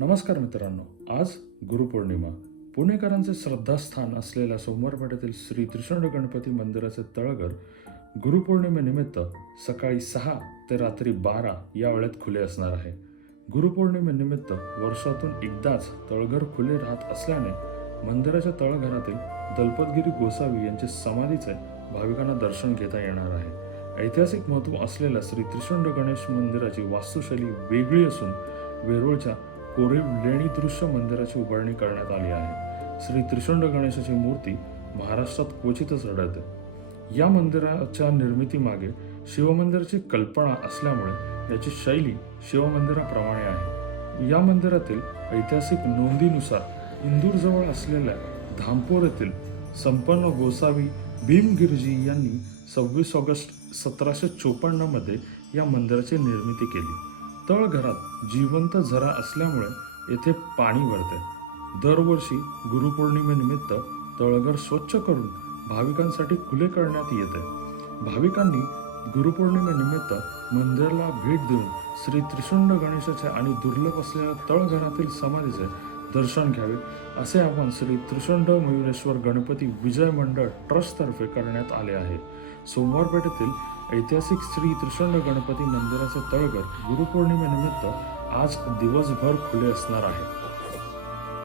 नमस्कार मित्रांनो, आज गुरुपौर्णिमा. पुणेकरांचे श्रद्धास्थान असलेल्या सोमवारपेठेतील श्री त्रिशंड गणपती मंदिराचे तळघर गुरुपौर्णिमेनिमित्त सकाळी 6 ते रात्री 12 या वेळेत खुले असणार आहे. गुरुपौर्णिमेनिमित्त वर्षातून एकदाच तळघर खुले राहत असल्याने मंदिराच्या तळघरातील दलपतगिरी गोसावी यांचे समाधीचे भाविकांना दर्शन घेता येणार आहे. ऐतिहासिक महत्त्व असलेल्या श्री त्रिशंड गणेश मंदिराची वास्तुशैली वेगळी असून वेरूळच्या कोरीव लेणी दृश्य मंदिराची उभारणी करण्यात आली आहे. श्री त्रिशंड गणेशाची मूर्ती महाराष्ट्रात क्वचितच आढळते. या मंदिराच्या निर्मितीमागे शिवमंदिराची कल्पना असल्यामुळे याची शैली शिवमंदिराप्रमाणे आहे. या मंदिरातील ऐतिहासिक नोंदीनुसार इंदूरजवळ असलेल्या धामपोर येथील संपन्न गोसावी भीमगिरजी यांनी 26 ऑगस्ट 1754 मध्ये या मंदिराची निर्मिती केली. तळघरात जिवंत झरा असल्यामुळे येथे पाणी भरते. दरवर्षी गुरुपौर्णिमेनिमित्त तळघर स्वच्छ करून भाविकांसाठी खुले करण्यात येते. भाविकांनी गुरुपौर्णिमेनिमित्त मंदिराला भेट देऊन श्री त्रिशंड गणेशाचे आणि दुर्लभ असलेल्या तळघरातील समाधीचे दर्शन घ्यावे असे आवाहन श्री त्रिशंड मयुरेश्वर गणपती विजय मंडळ ट्रस्टतर्फे करण्यात आले आहे. सोमवारपेठेतील ऐतिहासिक श्री त्रिशंड गणपती मंदिराचे तळघर गुरुपौर्णिमेनिमित्त आज दिवसभर खुले असणार आहे.